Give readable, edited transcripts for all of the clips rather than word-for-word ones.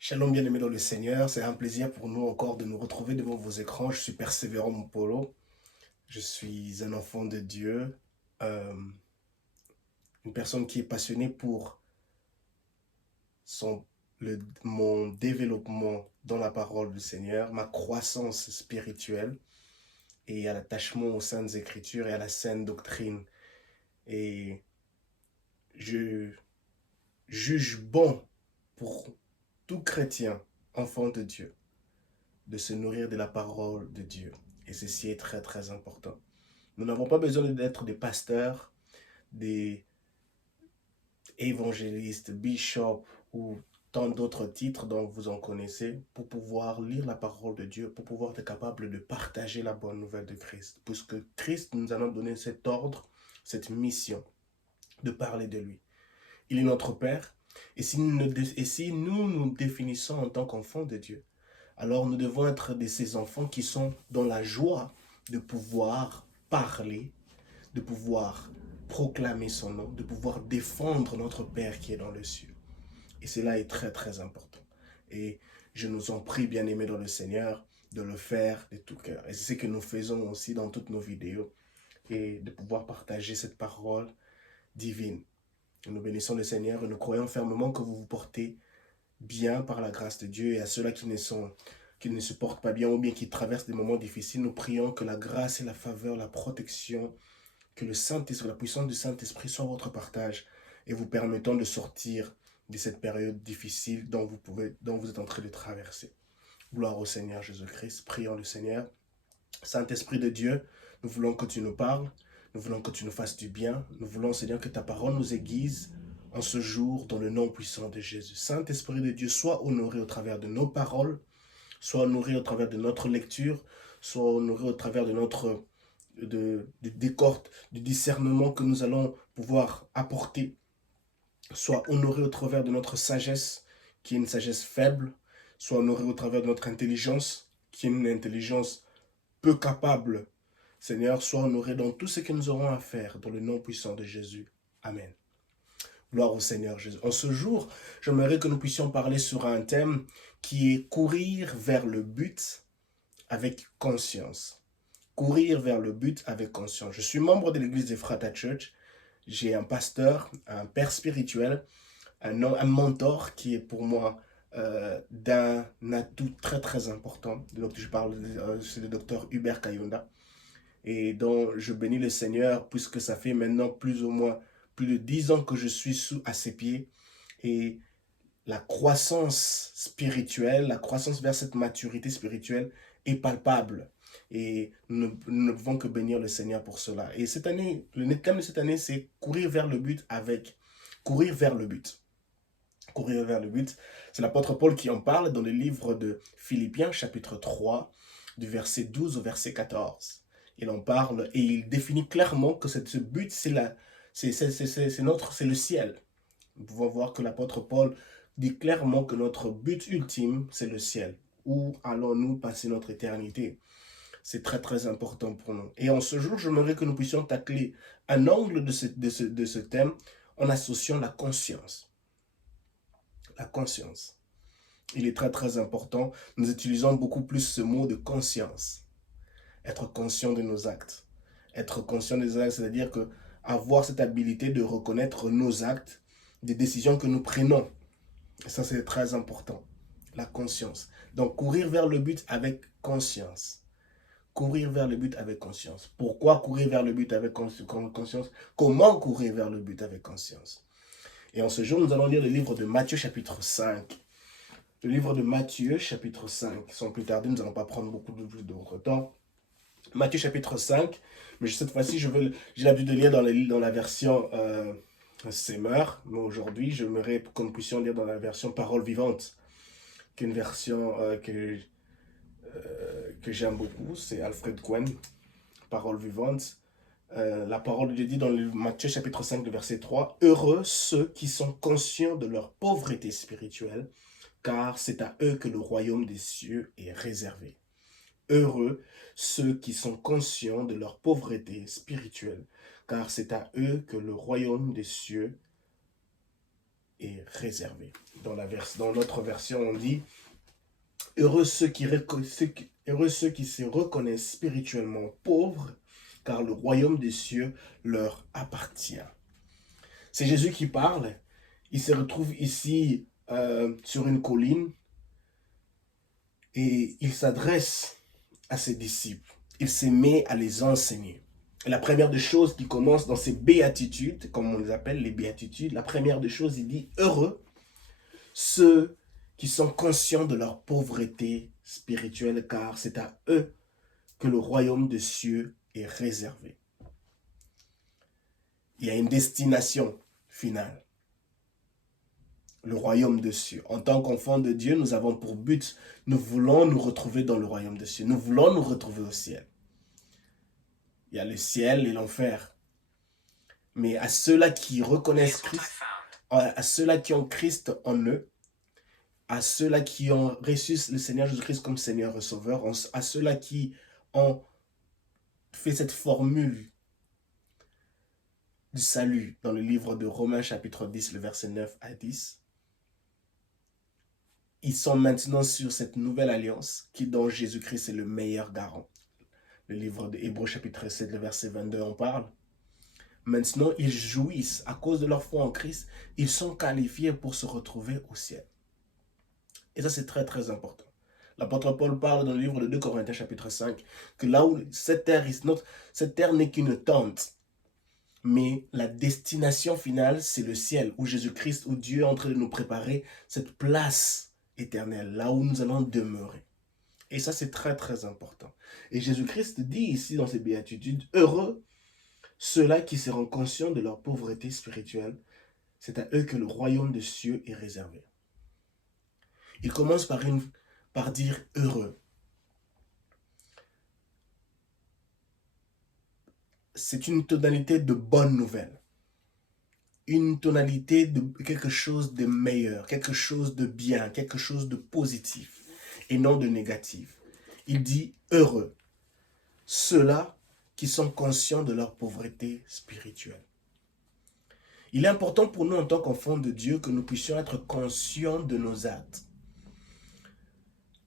Shalom bien-aimés dans le Seigneur, c'est un plaisir pour nous encore de nous retrouver devant vos écrans. Je suis Persévérant Moupolo, je suis un enfant de Dieu, euh, une personne qui est passionnée pour son, mon développement dans la parole du Seigneur, ma croissance spirituelle et à l'attachement aux saintes écritures et à la saine doctrine. Et je juge bon pour tout chrétien, enfant de Dieu, de se nourrir de la parole de Dieu. Et ceci est très très important. Nous n'avons pas besoin d'être des pasteurs, des évangélistes, bishops ou tant d'autres titres dont vous en connaissez pour pouvoir lire la parole de Dieu, pour pouvoir être capable de partager la bonne nouvelle de Christ. Puisque Christ nous a donné cet ordre, cette mission de parler de lui. Il est notre Père. Et si nous nous définissons en tant qu'enfants de Dieu, alors nous devons être de ces enfants qui sont dans la joie de pouvoir parler, de pouvoir proclamer son nom, de pouvoir défendre notre Père qui est dans les cieux. Et cela est très très important. Et je nous en prie, bien-aimés dans le Seigneur, de le faire de tout cœur. Et c'est ce que nous faisons aussi dans toutes nos vidéos, et de pouvoir partager cette parole divine. Nous bénissons le Seigneur et nous croyons fermement que vous vous portez bien par la grâce de Dieu, et à ceux-là qui ne se portent pas bien ou bien qui traversent des moments difficiles, nous prions que la grâce et la faveur, la protection, que le Saint-Esprit, la puissance du Saint-Esprit soit votre partage et vous permettant de sortir de cette période difficile dont vous êtes en train de traverser. Gloire au Seigneur Jésus-Christ. Prions le Seigneur. Saint-Esprit de Dieu, nous voulons que tu nous parles, nous voulons que tu nous fasses du bien, nous voulons, Seigneur, que ta parole nous aiguise en ce jour dans le nom puissant de Jésus. Saint-Esprit de Dieu, sois honoré au travers de nos paroles, sois honoré au travers de notre lecture, sois honoré au travers de notre décorte, du discernement que nous allons pouvoir apporter, sois honoré au travers de notre sagesse, qui est une sagesse faible, sois honoré au travers de notre intelligence, qui est une intelligence peu capable. Seigneur, sois honoré dans tout ce que nous aurons à faire, dans le nom puissant de Jésus. Amen. Gloire au Seigneur Jésus. En ce jour, j'aimerais que nous puissions parler sur un thème qui est courir vers le but avec conscience. Courir vers le but avec conscience. Je suis membre de l'église de Frata Church. J'ai un pasteur, un père spirituel, un mentor qui est pour moi d'un atout très très important. Je parle, c'est le docteur Hubert Kayonda. Et dont je bénis le Seigneur puisque ça fait maintenant plus ou moins plus de 10 ans que je suis à ses pieds. Et la croissance spirituelle, la croissance vers cette maturité spirituelle est palpable. Et nous ne pouvons que bénir le Seigneur pour cela. Et cette année, le thème de cette année, c'est courir vers le but courir vers le but. Courir vers le but. C'est l'apôtre Paul qui en parle dans le livre de Philippiens, chapitre 3, du verset 12 au verset 14. Il en parle et il définit clairement que ce but, c'est le ciel. Nous pouvons voir que l'apôtre Paul dit clairement que notre but ultime, c'est le ciel. Où allons-nous passer notre éternité? C'est très très important pour nous. Et en ce jour, j'aimerais que nous puissions tacler un angle de ce thème en associant la conscience. La conscience. Il est très très important. Nous utilisons beaucoup plus ce mot de conscience. Être conscient de nos actes. Être conscient de nos actes, c'est-à-dire que avoir cette habilité de reconnaître nos actes, des décisions que nous prenons. Et ça, c'est très important. La conscience. Donc, courir vers le but avec conscience. Courir vers le but avec conscience. Pourquoi courir vers le but avec conscience? Comment courir vers le but avec conscience? Et en ce jour, nous allons lire le livre de Matthieu chapitre 5. Le livre de Matthieu chapitre 5. Sans plus tarder, nous n'allons pas prendre beaucoup de d'autre temps. Matthieu chapitre 5. Mais cette fois-ci, j'ai l'habitude de lire dans la version Semeur. Mais aujourd'hui, j'aimerais que nous puissions lire dans la version Parole vivante, qui est une version que j'aime beaucoup. C'est Alfred Gwen, Parole vivante. La parole de Dieu dit dans le Matthieu chapitre 5, le verset 3, « Heureux ceux qui sont conscients de leur pauvreté spirituelle, car c'est à eux que le royaume des cieux est réservé. » Heureux ceux qui sont conscients de leur pauvreté spirituelle, car c'est à eux que le royaume des cieux est réservé. Dans notre version, on dit heureux ceux qui se reconnaissent spirituellement pauvres, car le royaume des cieux leur appartient. C'est Jésus qui parle. Il se retrouve ici sur une colline et il s'adresse à ses disciples. Il se met à les enseigner. Et la première des choses qui commence dans ces béatitudes, comme on les appelle les béatitudes, la première des choses, il dit heureux ceux qui sont conscients de leur pauvreté spirituelle, car c'est à eux que le royaume des cieux est réservé. Il y a une destination finale. Le royaume des cieux. En tant qu'enfants de Dieu, nous avons pour but, nous voulons nous retrouver dans le royaume des cieux. Nous voulons nous retrouver au ciel. Il y a le ciel et l'enfer. Mais à ceux-là qui reconnaissent Christ, à ceux-là qui ont Christ en eux, à ceux-là qui ont reçu le Seigneur Jésus-Christ comme Seigneur et Sauveur, à ceux-là qui ont fait cette formule du salut dans le livre de Romains chapitre 10, le verset 9 à 10, ils sont maintenant sur cette nouvelle alliance qui, dont Jésus-Christ est le meilleur garant. Le livre de Hébreux chapitre 7, le verset 22 en parle. Maintenant, ils jouissent à cause de leur foi en Christ. Ils sont qualifiés pour se retrouver au ciel. Et ça, c'est très, très important. L'apôtre Paul parle dans le livre de 2 Corinthiens chapitre 5 que là où cette terre n'est qu'une tente. Mais la destination finale, c'est le ciel, où Jésus-Christ, où Dieu est en train de nous préparer cette place éternelle, là où nous allons demeurer. Et ça, c'est très, très important. Et Jésus-Christ dit ici dans ses béatitudes, heureux ceux-là qui seront conscients de leur pauvreté spirituelle, c'est à eux que le royaume des cieux est réservé. Il commence par dire heureux. C'est une tonalité de bonne nouvelle. Une tonalité de quelque chose de meilleur, quelque chose de bien, quelque chose de positif et non de négatif. Il dit heureux ceux-là qui sont conscients de leur pauvreté spirituelle. Il est important pour nous en tant qu'enfants de Dieu que nous puissions être conscients de nos actes.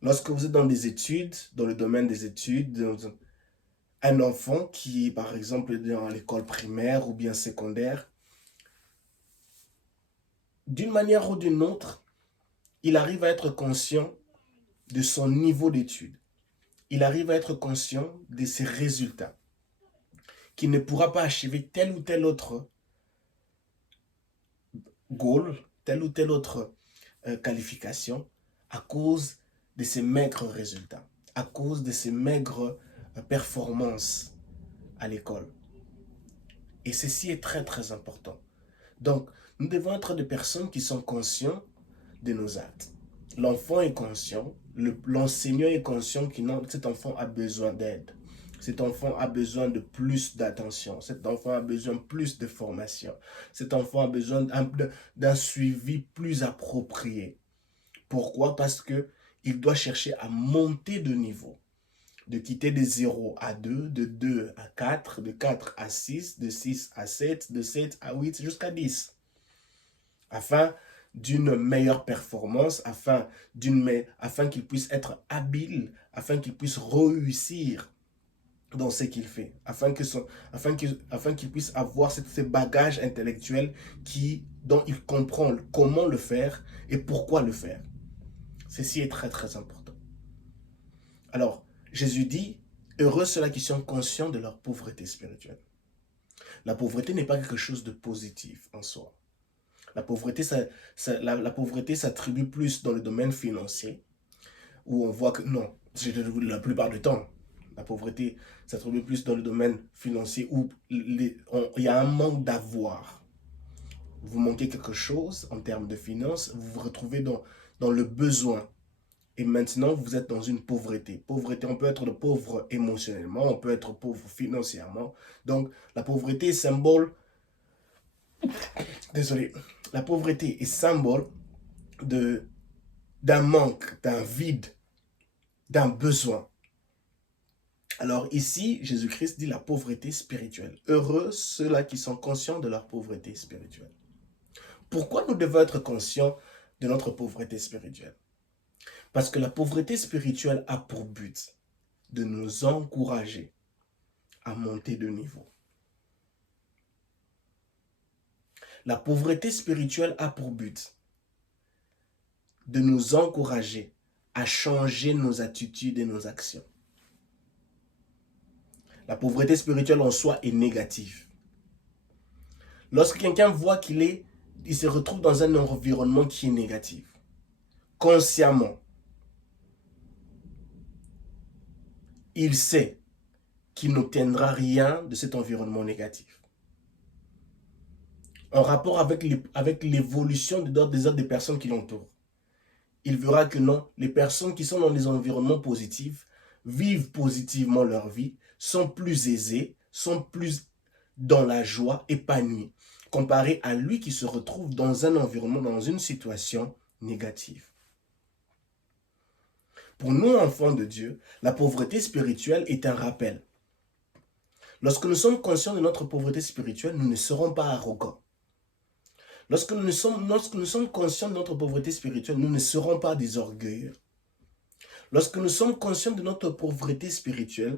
Lorsque vous êtes dans des études, dans le domaine des études, un enfant qui est par exemple dans l'école primaire ou bien secondaire, d'une manière ou d'une autre, il arrive à être conscient de son niveau d'études. Il arrive à être conscient de ses résultats, qu'il ne pourra pas achever tel ou tel autre goal, telle ou telle autre qualification à cause de ses maigres résultats, à cause de ses maigres performances à l'école. Et ceci est très très important. Donc, nous devons être des personnes qui sont conscients de nos actes. L'enfant est conscient, l'enseignant est conscient que cet enfant a besoin d'aide. Cet enfant a besoin de plus d'attention. Cet enfant a besoin de plus de formation. Cet enfant a besoin d'un suivi plus approprié. Pourquoi? Parce qu'il doit chercher à monter de niveau. De quitter de 0 à 2, de 2 à 4, de 4 à 6, de 6 à 7, de 7 à 8 jusqu'à 10. Afin d'une meilleure performance, afin qu'il puisse être habile, afin qu'il puisse réussir dans ce qu'il fait, afin qu'il puisse avoir ces bagages intellectuels dont il comprend comment le faire et pourquoi le faire. Ceci est très très important. Alors, Jésus dit, heureux ceux-là qui sont conscients de leur pauvreté spirituelle. La pauvreté n'est pas quelque chose de positif en soi. La pauvreté s'attribue plus dans le domaine financier, où on voit que, non, la plupart du temps, la pauvreté s'attribue plus dans le domaine financier, où il y a un manque d'avoir. Vous manquez quelque chose en termes de finances, vous vous retrouvez dans le besoin. Et maintenant, vous êtes dans une pauvreté. Pauvreté, on peut être pauvre émotionnellement, on peut être pauvre financièrement. Donc, la pauvreté est symbole... Désolé. La pauvreté est symbole d'un manque, d'un vide, d'un besoin. Alors ici, Jésus-Christ dit la pauvreté spirituelle. Heureux ceux-là qui sont conscients de leur pauvreté spirituelle. Pourquoi nous devons être conscients de notre pauvreté spirituelle? Parce que la pauvreté spirituelle a pour but de nous encourager à monter de niveau. La pauvreté spirituelle a pour but de nous encourager à changer nos attitudes et nos actions. La pauvreté spirituelle en soi est négative. Lorsque quelqu'un voit il se retrouve dans un environnement qui est négatif, consciemment, il sait qu'il n'obtiendra rien de cet environnement négatif. En rapport avec l'évolution des autres personnes qui l'entourent, il verra que non, les personnes qui sont dans des environnements positifs vivent positivement leur vie, sont plus aisées, sont plus dans la joie, épanouies, comparé à lui qui se retrouve dans un environnement, dans une situation négative. Pour nous, enfants de Dieu, la pauvreté spirituelle est un rappel. Lorsque nous sommes conscients de notre pauvreté spirituelle, nous ne serons pas arrogants. Lorsque nous sommes conscients de notre pauvreté spirituelle, nous ne serons pas des orgueilleux. Lorsque nous sommes conscients de notre pauvreté spirituelle,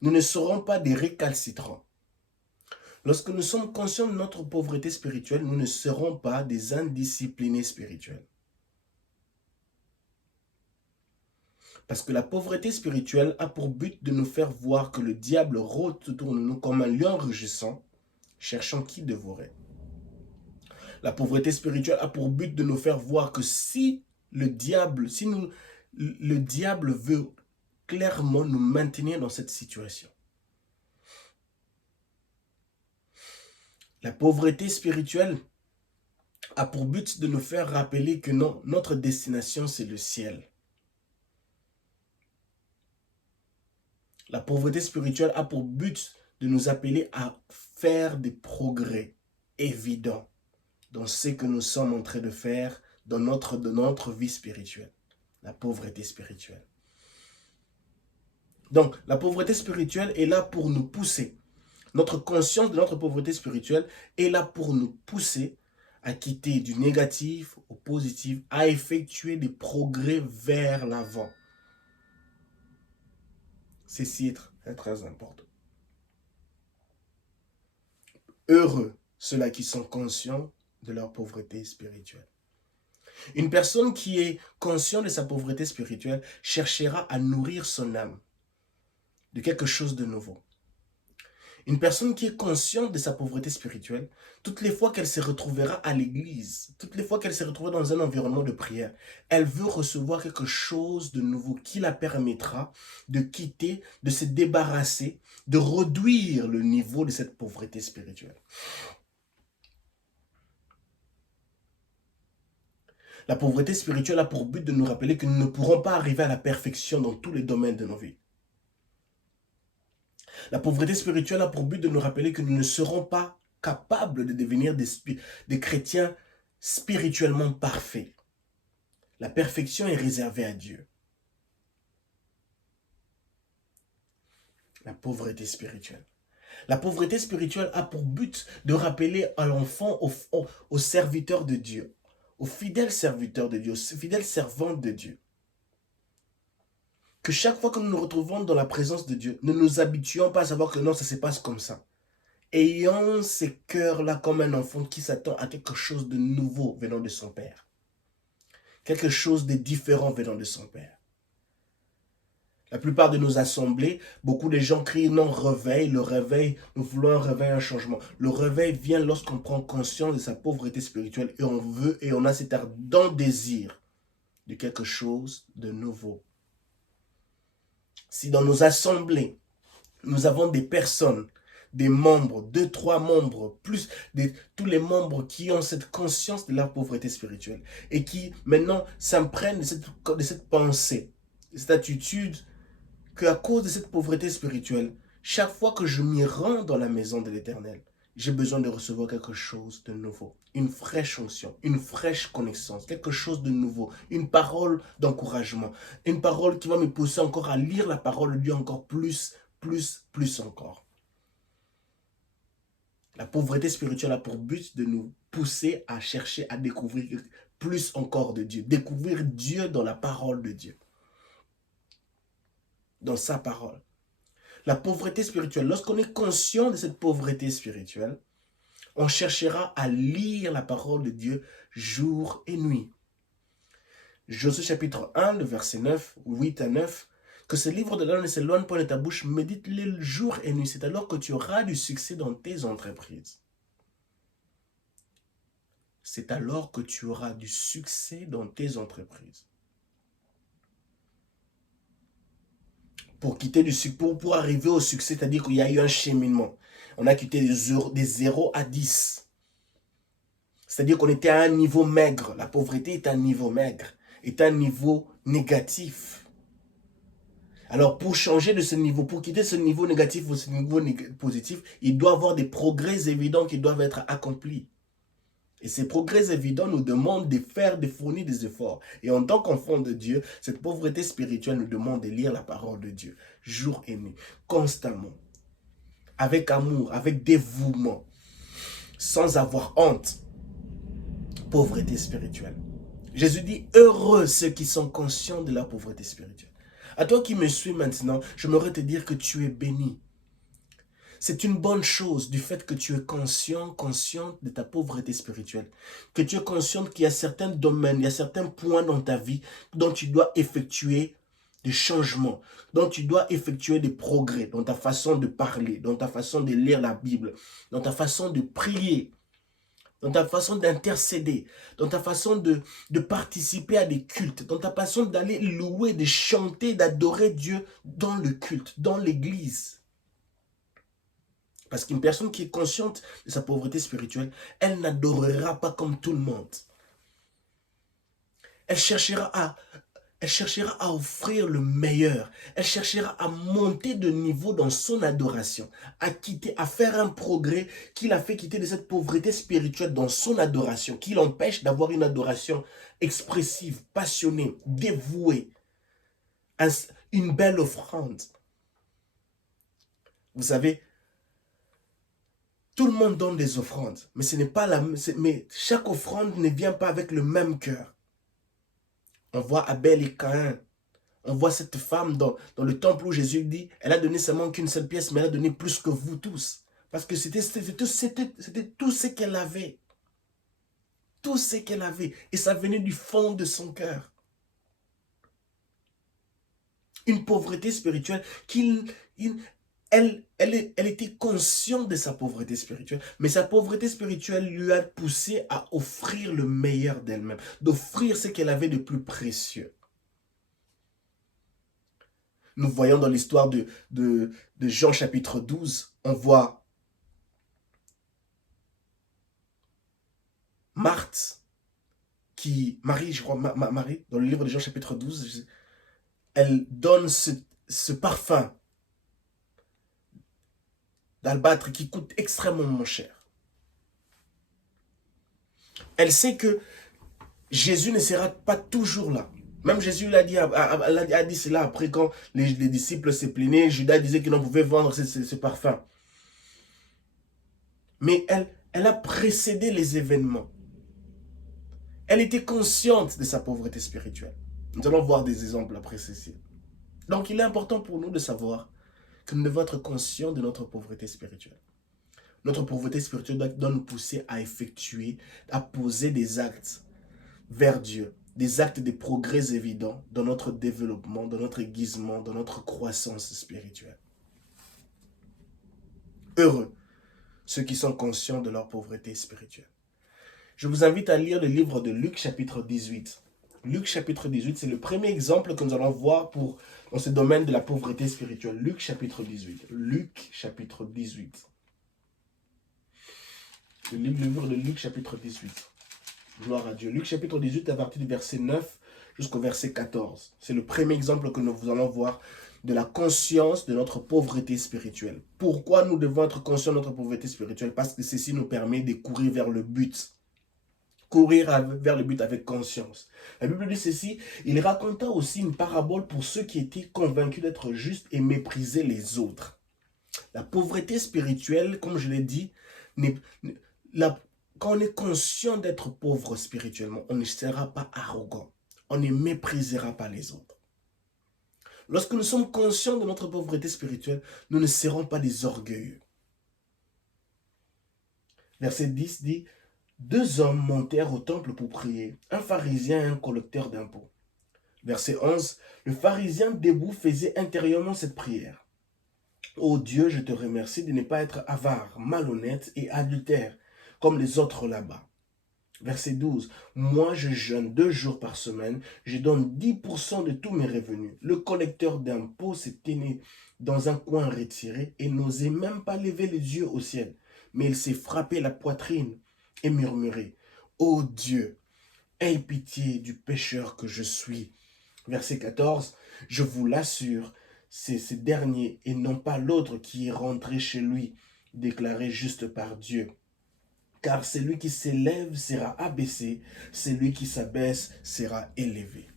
nous ne serons pas des récalcitrants. Lorsque nous sommes conscients de notre pauvreté spirituelle, nous ne serons pas des indisciplinés spirituels. Parce que la pauvreté spirituelle a pour but de nous faire voir que le diable rôde autour de nous comme un lion rugissant, cherchant qui dévorer. La pauvreté spirituelle a pour but de nous faire voir que si le diable veut clairement nous maintenir dans cette situation. La pauvreté spirituelle a pour but de nous faire rappeler que non, notre destination c'est le ciel. La pauvreté spirituelle a pour but de nous appeler à faire des progrès évidents dans ce que nous sommes en train de faire dans notre vie spirituelle. La pauvreté spirituelle. Donc, la pauvreté spirituelle est là pour nous pousser. Notre conscience de notre pauvreté spirituelle est là pour nous pousser à quitter du négatif au positif, à effectuer des progrès vers l'avant. Ceci est très important. Heureux ceux-là qui sont conscients de leur pauvreté spirituelle. Une personne qui est consciente de sa pauvreté spirituelle cherchera à nourrir son âme de quelque chose de nouveau. Une personne qui est consciente de sa pauvreté spirituelle, toutes les fois qu'elle se retrouvera à l'église, toutes les fois qu'elle se retrouvera dans un environnement de prière, elle veut recevoir quelque chose de nouveau qui la permettra de quitter, de se débarrasser, de réduire le niveau de cette pauvreté spirituelle. La pauvreté spirituelle a pour but de nous rappeler que nous ne pourrons pas arriver à la perfection dans tous les domaines de nos vies. La pauvreté spirituelle a pour but de nous rappeler que nous ne serons pas capables de devenir des chrétiens spirituellement parfaits. La perfection est réservée à Dieu. La pauvreté spirituelle. La pauvreté spirituelle a pour but de rappeler à l'enfant, au serviteur de Dieu, au fidèle serviteur de Dieu, au fidèle servante de Dieu, que chaque fois que nous nous retrouvons dans la présence de Dieu, ne nous habituons pas à savoir que non, ça se passe comme ça. Ayons ces cœurs-là comme un enfant qui s'attend à quelque chose de nouveau venant de son Père. Quelque chose de différent venant de son Père. La plupart de nos assemblées, beaucoup de gens crient non, réveil, le réveil, nous voulons un réveil, un changement. Le réveil vient lorsqu'on prend conscience de sa pauvreté spirituelle et on veut et on a cet ardent désir de quelque chose de nouveau. Si dans nos assemblées, nous avons des personnes, des membres, 2, 3 membres, plus tous les membres qui ont cette conscience de leur pauvreté spirituelle et qui maintenant s'imprègnent de cette pensée, de cette attitude, qu'à cause de cette pauvreté spirituelle, chaque fois que je m'y rends dans la maison de l'Éternel, j'ai besoin de recevoir quelque chose de nouveau, une fraîche onction, une fraîche connaissance, quelque chose de nouveau, une parole d'encouragement, une parole qui va me pousser encore à lire la parole de Dieu encore plus encore. La pauvreté spirituelle a pour but de nous pousser à chercher à découvrir plus encore de Dieu. Découvrir Dieu dans la parole de Dieu. Dans sa parole. La pauvreté spirituelle, lorsqu'on est conscient de cette pauvreté spirituelle, on cherchera à lire la parole de Dieu jour et nuit. Josué chapitre 1, le verset 9, 8 à 9, que ce livre de la loi ne s'éloigne point de ta bouche, médite-le jour et nuit. C'est alors que tu auras du succès dans tes entreprises. C'est alors que tu auras du succès dans tes entreprises. Pour arriver au succès, c'est-à-dire qu'il y a eu un cheminement. On a quitté des 0 à 10. C'est-à-dire qu'on était à un niveau maigre. La pauvreté est un niveau maigre, est un niveau négatif. Alors pour changer de ce niveau, pour quitter ce niveau négatif ou ce niveau positif, il doit y avoir des progrès évidents qui doivent être accomplis. Et ces progrès évidents nous demandent de fournir des efforts. Et en tant qu'enfant de Dieu, cette pauvreté spirituelle nous demande de lire la parole de Dieu, jour et nuit, constamment, avec amour, avec dévouement, sans avoir honte. Pauvreté spirituelle. Jésus dit, heureux ceux qui sont conscients de la pauvreté spirituelle. À toi qui me suis maintenant, j'aimerais te dire que tu es béni. C'est une bonne chose du fait que tu es consciente de ta pauvreté spirituelle. Que tu es consciente qu'il y a certains domaines, il y a certains points dans ta vie dont tu dois effectuer des changements, dont tu dois effectuer des progrès dans ta façon de parler, dans ta façon de lire la Bible, dans ta façon de prier, dans ta façon d'intercéder, dans ta façon de participer à des cultes, dans ta façon d'aller louer, de chanter, d'adorer Dieu dans le culte, dans l'église. Parce qu'une personne qui est consciente de sa pauvreté spirituelle, elle n'adorera pas comme tout le monde. Elle cherchera à offrir le meilleur. Elle cherchera à monter de niveau dans son adoration, à faire un progrès qui l'a fait quitter de cette pauvreté spirituelle dans son adoration, qui l'empêche d'avoir une adoration expressive, passionnée, dévouée, une belle offrande. Vous savez, tout le monde donne des offrandes, mais ce n'est pas mais chaque offrande ne vient pas avec le même cœur. On voit Abel et Caïn. On voit cette femme dans le temple où Jésus dit, elle a donné seulement qu'une seule pièce, mais elle a donné plus que vous tous. Parce que c'était tout ce qu'elle avait. Tout ce qu'elle avait. Et ça venait du fond de son cœur. Une pauvreté spirituelle elle était consciente de sa pauvreté spirituelle, mais sa pauvreté spirituelle lui a poussé à offrir le meilleur d'elle-même, d'offrir ce qu'elle avait de plus précieux. Nous voyons dans l'histoire de Jean chapitre 12, on voit Marie, je crois, Marie, dans le livre de Jean chapitre 12, elle donne ce parfum d'albâtre qui coûte extrêmement cher. Elle sait que Jésus ne sera pas toujours là. Même Jésus a dit cela après quand les disciples se plaignaient. Judas disait que l'on pouvait vendre ce parfum. Mais elle a précédé les événements. Elle était consciente de sa pauvreté spirituelle. Nous allons voir des exemples après ceci. Donc il est important pour nous de savoir que nous devons être conscients de notre pauvreté spirituelle. Notre pauvreté spirituelle doit nous pousser à effectuer, à poser des actes vers Dieu, des actes de progrès évidents dans notre développement, dans notre aiguisement, dans notre croissance spirituelle. Heureux ceux qui sont conscients de leur pauvreté spirituelle. Je vous invite à lire le livre de Luc chapitre 18. Luc chapitre 18, c'est le premier exemple que nous allons voir dans ce domaine de la pauvreté spirituelle. Luc chapitre 18. Luc chapitre 18. Le livre de Luc chapitre 18. Gloire à Dieu. Luc chapitre 18 à partir du verset 9 jusqu'au verset 14. C'est le premier exemple que nous allons voir de la conscience de notre pauvreté spirituelle. Pourquoi nous devons être conscients de notre pauvreté spirituelle? Parce que ceci nous permet de courir vers le but. Courir vers le but avec conscience. La Bible dit ceci, il raconta aussi une parabole pour ceux qui étaient convaincus d'être justes et méprisaient les autres. La pauvreté spirituelle, comme je l'ai dit, n'est- la- quand on est conscient d'être pauvre spirituellement, on ne sera pas arrogant. On ne méprisera pas les autres. Lorsque nous sommes conscients de notre pauvreté spirituelle, nous ne serons pas des orgueilleux. Verset 10 dit, deux hommes montèrent au temple pour prier, un pharisien et un collecteur d'impôts. Verset 11, le pharisien debout faisait intérieurement cette prière. Ô Dieu, je te remercie de ne pas être avare, malhonnête et adultère, comme les autres là-bas. Verset 12, moi je jeûne 2 jours par semaine, je donne 10% de tous mes revenus. Le collecteur d'impôts s'est tenu dans un coin retiré et n'osait même pas lever les yeux au ciel. Mais il s'est frappé la poitrine et murmuré, ô Dieu, aie pitié du pécheur que je suis. Verset 14, je vous l'assure, c'est ce dernier et non pas l'autre qui est rentré chez lui, déclaré juste par Dieu. Car celui qui s'élève sera abaissé, celui qui s'abaisse sera élevé.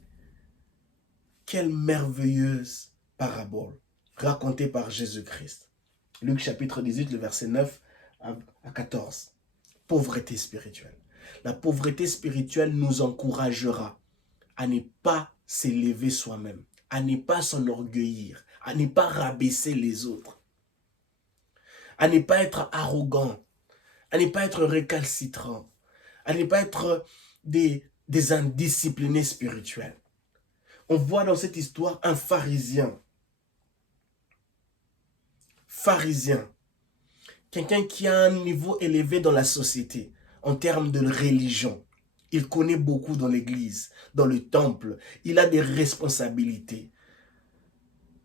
Quelle merveilleuse parabole racontée par Jésus-Christ. Luc chapitre 18, le verset 9 à 14. Pauvreté spirituelle. La pauvreté spirituelle nous encouragera à ne pas s'élever soi-même, à ne pas s'enorgueillir, à ne pas rabaisser les autres, à ne pas être arrogant, à ne pas être récalcitrant, à ne pas être des indisciplinés spirituels. On voit dans cette histoire un pharisien, quelqu'un qui a un niveau élevé dans la société, en termes de religion. Il connaît beaucoup dans l'église, dans le temple, il a des responsabilités.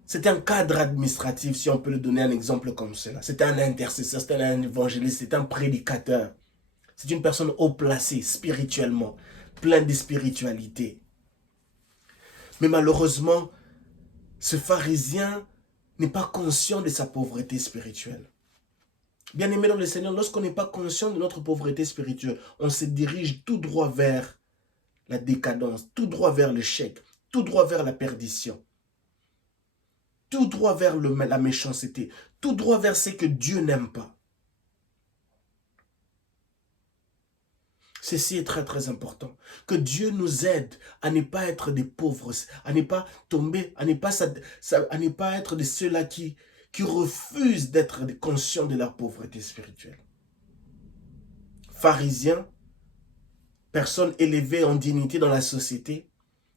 C'est un cadre administratif, si on peut le donner un exemple comme cela. C'est un intercesseur, c'est un évangéliste, c'est un prédicateur. C'est une personne haut placée spirituellement, pleine de spiritualité. Mais malheureusement, ce pharisien n'est pas conscient de sa pauvreté spirituelle. Bien-aimé dans le Seigneur, lorsqu'on n'est pas conscient de notre pauvreté spirituelle, on se dirige tout droit vers la décadence, tout droit vers l'échec, tout droit vers la perdition, tout droit vers la méchanceté, tout droit vers ce que Dieu n'aime pas. Ceci est très très important. Que Dieu nous aide à ne pas être des pauvres, à ne pas tomber, à ne pas être de ceux-là qui refusent d'être conscients de leur pauvreté spirituelle. Pharisiens, personnes élevées en dignité dans la société,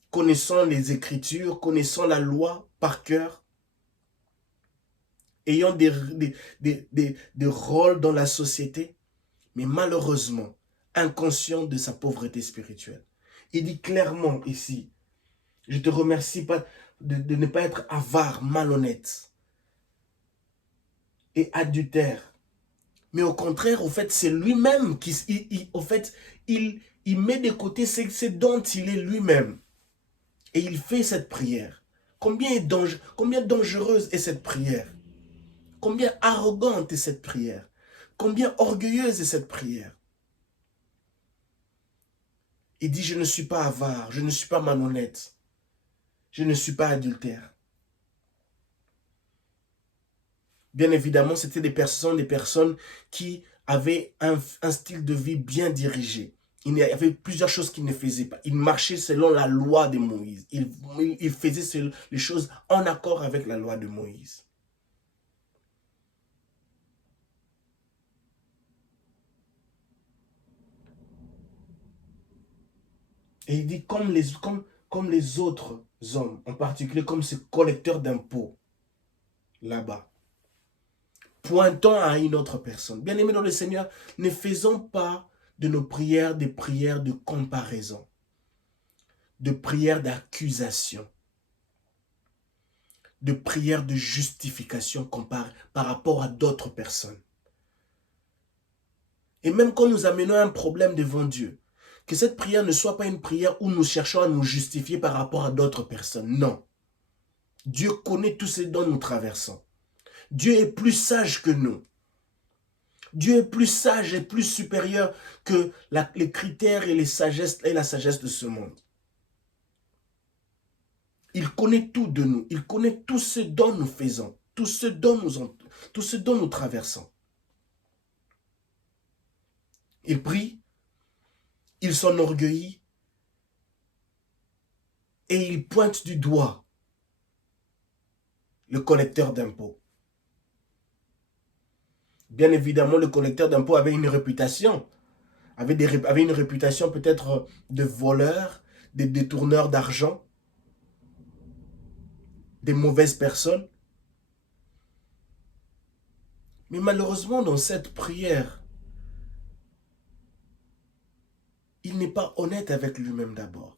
connaissant les Écritures, connaissant la loi par cœur, ayant des rôles dans la société, mais malheureusement, inconscient de sa pauvreté spirituelle. Il dit clairement ici, je te remercie pas de ne pas être avare, malhonnête et adultère. Mais au contraire, au fait, c'est lui-même qui, il met de côté ce dont il est lui-même. Et il fait cette prière. Combien dangereuse est cette prière? Combien arrogante est cette prière? Combien orgueilleuse est cette prière? Il dit, je ne suis pas avare, je ne suis pas malhonnête, je ne suis pas adultère. Bien évidemment, c'était des personnes qui avaient un style de vie bien dirigé. Il y avait plusieurs choses qu'ils ne faisaient pas. Ils marchaient selon la loi de Moïse. Ils faisaient les choses en accord avec la loi de Moïse. Et il dit comme les autres hommes, en particulier comme ce collecteur d'impôts là-bas, pointant à une autre personne. Bien-aimés dans le Seigneur, ne faisons pas de nos prières des prières de comparaison, de prières d'accusation, de prières de justification par rapport à d'autres personnes. Et même quand nous amenons un problème devant Dieu, que cette prière ne soit pas une prière où nous cherchons à nous justifier par rapport à d'autres personnes. Non. Dieu connaît tout ce dont nous traversons. Dieu est plus sage que nous. Dieu est plus sage et plus supérieur que les critères et la sagesse de ce monde. Il connaît tout de nous. Il connaît tout ce dont nous faisons, tout ce dont nous traversons. Il prie, il s'enorgueillit et il pointe du doigt le collecteur d'impôts. Bien évidemment, le collecteur d'impôts avait une réputation, avait une réputation peut-être de voleur, de détourneur d'argent, des mauvaises personnes. Mais malheureusement, dans cette prière, il n'est pas honnête avec lui-même d'abord.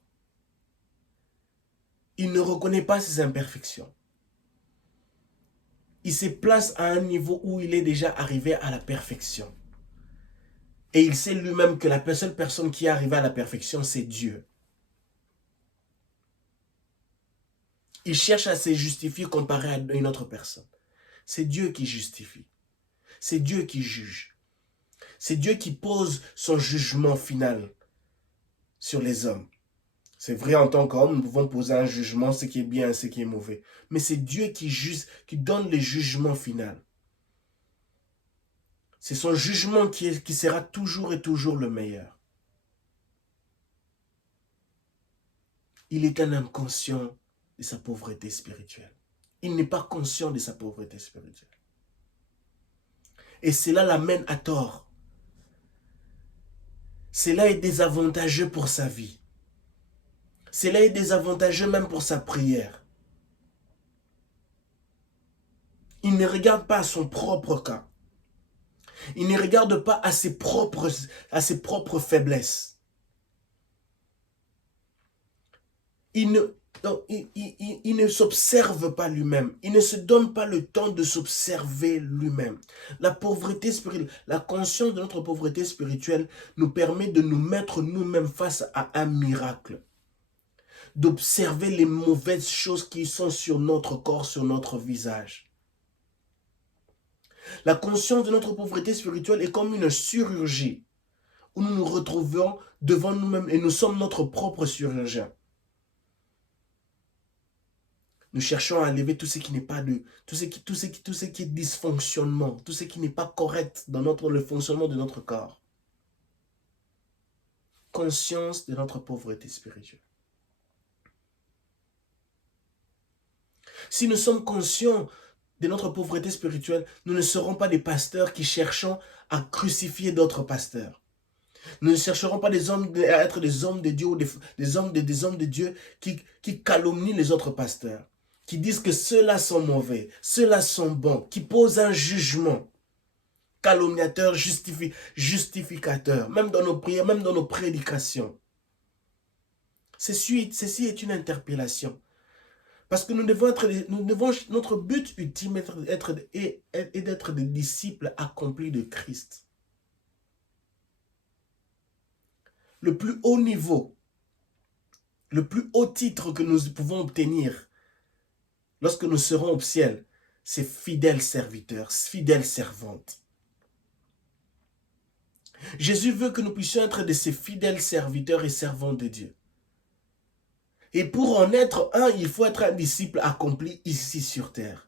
Il ne reconnaît pas ses imperfections. Il se place à un niveau où il est déjà arrivé à la perfection. Et il sait lui-même que la seule personne qui est arrivée à la perfection, c'est Dieu. Il cherche à se justifier comparé à une autre personne. C'est Dieu qui justifie. C'est Dieu qui juge. C'est Dieu qui pose son jugement final sur les hommes. C'est vrai, en tant qu'homme, nous pouvons poser un jugement, ce qui est bien, ce qui est mauvais. Mais c'est Dieu qui juge, qui donne le jugement final. C'est son jugement qui sera toujours et toujours le meilleur. Il est un homme conscient de sa pauvreté spirituelle. Il n'est pas conscient de sa pauvreté spirituelle. Et cela l'amène à tort. Cela est désavantageux pour sa vie. Cela est désavantageux même pour sa prière. Il ne regarde pas à son propre cas. Il ne regarde pas à ses propres faiblesses. Il ne s'observe pas lui-même. Il ne se donne pas le temps de s'observer lui-même. La pauvreté spirituelle, la conscience de notre pauvreté spirituelle nous permet de nous mettre nous-mêmes face à un miracle. D'observer les mauvaises choses qui sont sur notre corps, sur notre visage. La conscience de notre pauvreté spirituelle est comme une chirurgie où nous nous retrouvons devant nous-mêmes et nous sommes notre propre chirurgien. Nous cherchons à enlever tout ce qui n'est pas de, tout ce qui est dysfonctionnement, tout ce qui n'est pas correct dans le fonctionnement de notre corps. Conscience de notre pauvreté spirituelle. Si nous sommes conscients de notre pauvreté spirituelle, nous ne serons pas des pasteurs qui cherchons à crucifier d'autres pasteurs. Nous ne chercherons pas à être des hommes de Dieu ou des hommes de Dieu qui calomnient les autres pasteurs, qui disent que ceux-là sont mauvais, ceux-là sont bons, qui posent un jugement calomniateur, justificateur, même dans nos prières, même dans nos prédications. Ceci est une interpellation. Parce que notre but ultime est d'être des disciples accomplis de Christ. Le plus haut niveau, le plus haut titre que nous pouvons obtenir lorsque nous serons au ciel, c'est fidèle serviteur, fidèle servante. Jésus veut que nous puissions être de ces fidèles serviteurs et servantes de Dieu. Et pour en être un, il faut être un disciple accompli ici sur terre.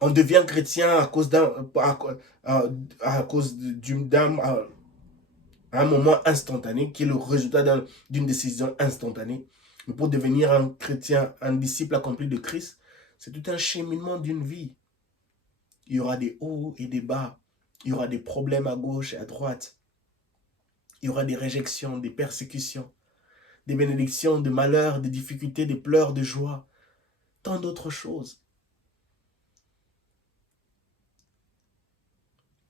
On devient chrétien à cause d'un moment instantané, qui est le résultat d'une décision instantanée. Mais pour devenir un chrétien, un disciple accompli de Christ, c'est tout un cheminement d'une vie. Il y aura des hauts et des bas. Il y aura des problèmes à gauche et à droite. Il y aura des réjections, des persécutions, des bénédictions, des malheurs, des difficultés, des pleurs, des joies. Tant d'autres choses.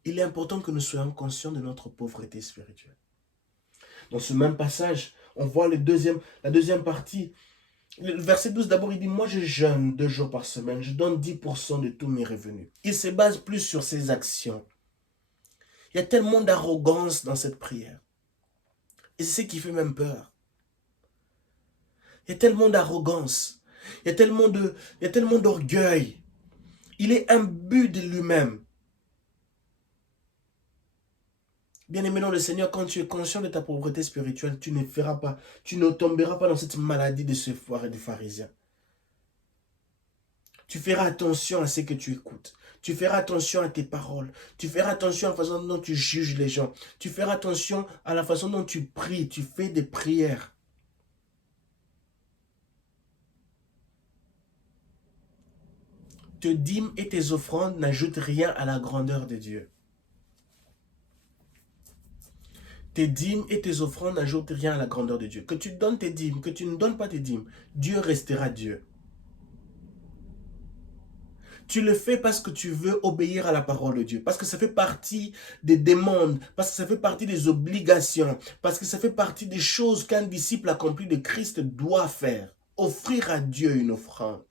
Il est important que nous soyons conscients de notre pauvreté spirituelle. Dans ce même passage, on voit la deuxième partie. Le verset 12, d'abord, il dit, moi je jeûne 2 jours par semaine, je donne 10% de tous mes revenus. Il se base plus sur ses actions. Il y a tellement d'arrogance dans cette prière. Et c'est ce qui fait même peur. Il y a tellement d'arrogance. Il y a tellement d'orgueil. Il est imbu de lui-même. Bien-aimé dans le Seigneur, quand tu es conscient de ta pauvreté spirituelle, tu ne tomberas pas dans cette maladie de ce pharisien. Tu feras attention à ce que tu écoutes. Tu feras attention à tes paroles. Tu feras attention à la façon dont tu juges les gens. Tu feras attention à la façon dont tu pries. Tu fais des prières. Tes dîmes et tes offrandes n'ajoutent rien à la grandeur de Dieu. Tes dîmes et tes offrandes n'ajoutent rien à la grandeur de Dieu. Que tu donnes tes dîmes, que tu ne donnes pas tes dîmes, Dieu restera Dieu. Tu le fais parce que tu veux obéir à la parole de Dieu, parce que ça fait partie des demandes, parce que ça fait partie des obligations, parce que ça fait partie des choses qu'un disciple accompli de Christ doit faire. Offrir à Dieu une offrande.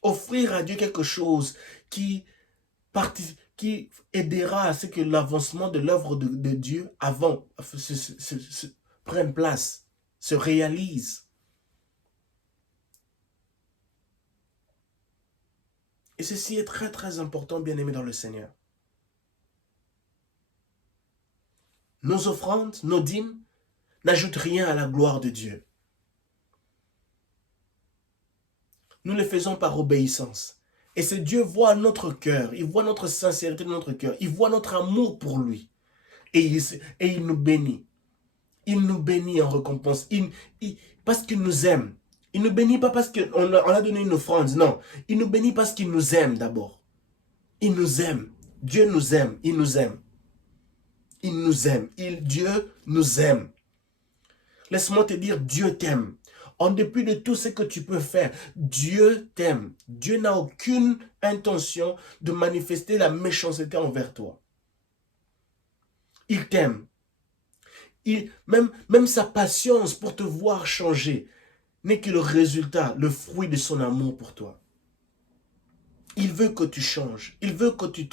Offrir à Dieu quelque chose qui aidera à ce que l'avancement de l'œuvre de Dieu prenne place, se réalise. Et ceci est très très important, bien-aimés dans le Seigneur. Nos offrandes, nos dîmes, n'ajoutent rien à la gloire de Dieu. Nous le faisons par obéissance. Et ce Dieu voit notre cœur, il voit notre sincérité de notre cœur, il voit notre amour pour lui. Et il nous bénit. Il nous bénit en récompense, parce qu'il nous aime. Il ne nous bénit pas parce qu'on a donné une offrande, non. Il nous bénit parce qu'il nous aime d'abord. Il nous aime. Dieu nous aime, il nous aime. Il nous aime. Dieu nous aime. Laisse-moi te dire, Dieu t'aime. En dépit de tout ce que tu peux faire, Dieu t'aime. Dieu n'a aucune intention de manifester la méchanceté envers toi. Il t'aime. Même sa patience pour te voir changer n'est que le résultat, le fruit de son amour pour toi. Il veut que tu changes. Il veut que tu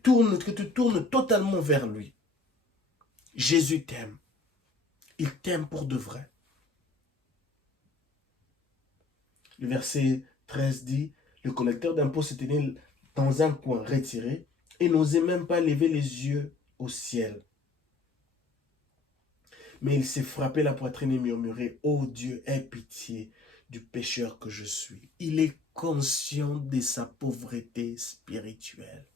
tournes totalement vers lui. Jésus t'aime. Il t'aime pour de vrai. Le verset 13 dit, le collecteur d'impôts se tenait dans un coin retiré et n'osait même pas lever les yeux au ciel. Mais il s'est frappé la poitrine et murmuré, « Oh Dieu, aie pitié du pécheur que je suis. » Il est conscient de sa pauvreté spirituelle.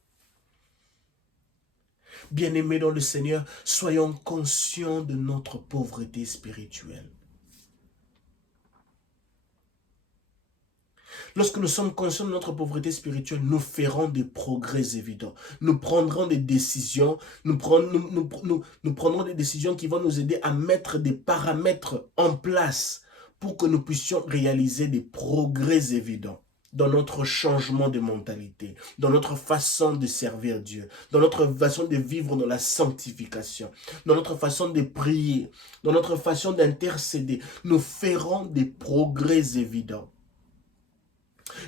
Bien-aimés dans le Seigneur, soyons conscients de notre pauvreté spirituelle. Lorsque nous sommes conscients de notre pauvreté spirituelle, nous ferons des progrès évidents. Nous prendrons des décisions, nous prendrons des décisions qui vont nous aider à mettre des paramètres en place pour que nous puissions réaliser des progrès évidents dans notre changement de mentalité, dans notre façon de servir Dieu, dans notre façon de vivre dans la sanctification, dans notre façon de prier, dans notre façon d'intercéder. Nous ferons des progrès évidents.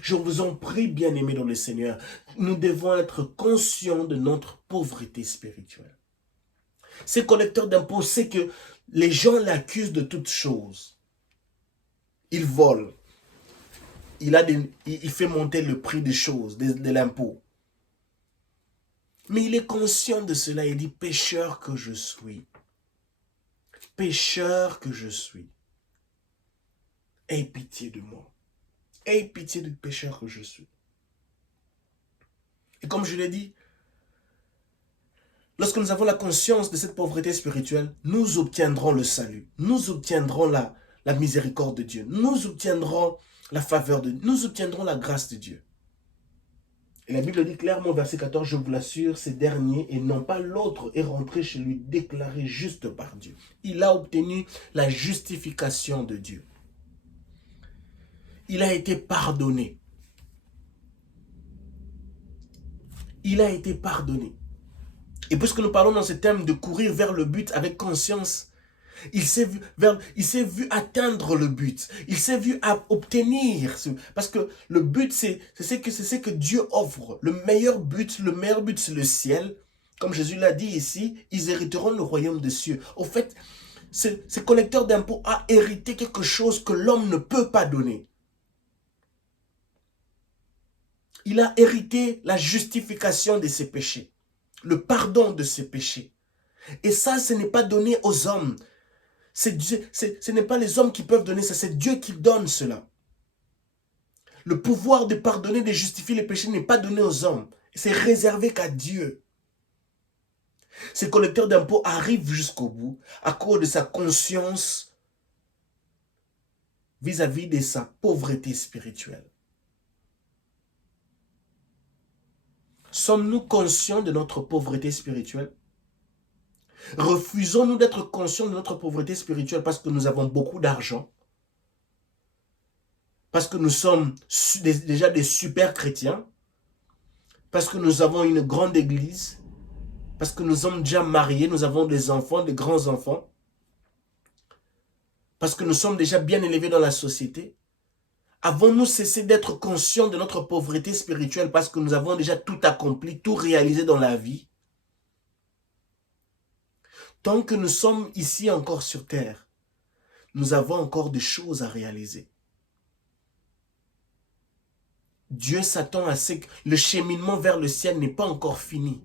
Je vous en prie, bien-aimés dans le Seigneur, nous devons être conscients de notre pauvreté spirituelle. Ce collecteur d'impôts sait que les gens l'accusent de toutes choses. Il vole. Il fait monter le prix des choses, de l'impôt. Mais il est conscient de cela. Il dit, pécheur que je suis. Pécheur que je suis. Aie pitié de moi. Aie pitié du pécheur que je suis. Et comme je l'ai dit, lorsque nous avons la conscience de cette pauvreté spirituelle, nous obtiendrons le salut. Nous obtiendrons la miséricorde de Dieu. Nous obtiendrons la faveur de Dieu. Nous obtiendrons la grâce de Dieu. Et la Bible dit clairement, verset 14, « Je vous l'assure, ces derniers, et non pas l'autre, est rentré chez lui déclaré juste par Dieu. » Il a obtenu la justification de Dieu. Il a été pardonné. Il a été pardonné. Et puisque nous parlons dans ce thème de courir vers le but avec conscience, il s'est vu atteindre le but. Il s'est vu obtenir. Parce que le but, c'est ce que Dieu offre. Le meilleur but, c'est le ciel. Comme Jésus l'a dit ici, ils hériteront le royaume des cieux. Au fait, ce collecteur d'impôts a hérité quelque chose que l'homme ne peut pas donner. Il a hérité la justification de ses péchés, le pardon de ses péchés. Et ça, ce n'est pas donné aux hommes. Ce n'est pas les hommes qui peuvent donner ça, c'est Dieu qui donne cela. Le pouvoir de pardonner, de justifier les péchés n'est pas donné aux hommes. C'est réservé qu'à Dieu. Ce collecteur d'impôts arrive jusqu'au bout à cause de sa conscience vis-à-vis de sa pauvreté spirituelle. Sommes-nous conscients de notre pauvreté spirituelle? Refusons-nous d'être conscients de notre pauvreté spirituelle parce que nous avons beaucoup d'argent? Parce que nous sommes déjà des super chrétiens? Parce que nous avons une grande église? Parce que nous sommes déjà mariés, nous avons des enfants, des grands-enfants? Parce que nous sommes déjà bien élevés dans la société? Avons-nous cessé d'être conscients de notre pauvreté spirituelle parce que nous avons déjà tout accompli, tout réalisé dans la vie? Tant que nous sommes ici encore sur terre, nous avons encore des choses à réaliser. Dieu s'attend à ce que le cheminement vers le ciel n'est pas encore fini.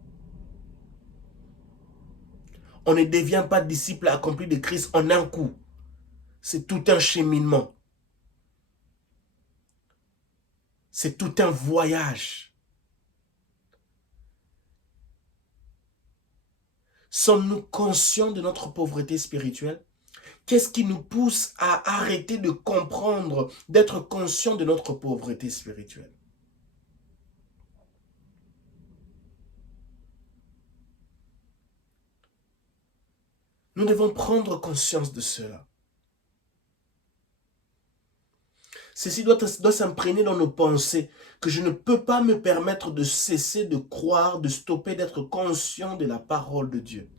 On ne devient pas disciple accompli de Christ en un coup. C'est tout un cheminement. C'est tout un voyage. Sommes-nous conscients de notre pauvreté spirituelle? Qu'est-ce qui nous pousse à arrêter de comprendre, d'être conscients de notre pauvreté spirituelle? Nous devons prendre conscience de cela. Ceci doit s'imprégner dans nos pensées, que je ne peux pas me permettre de cesser de croire, de stopper, d'être conscient de la parole de Dieu.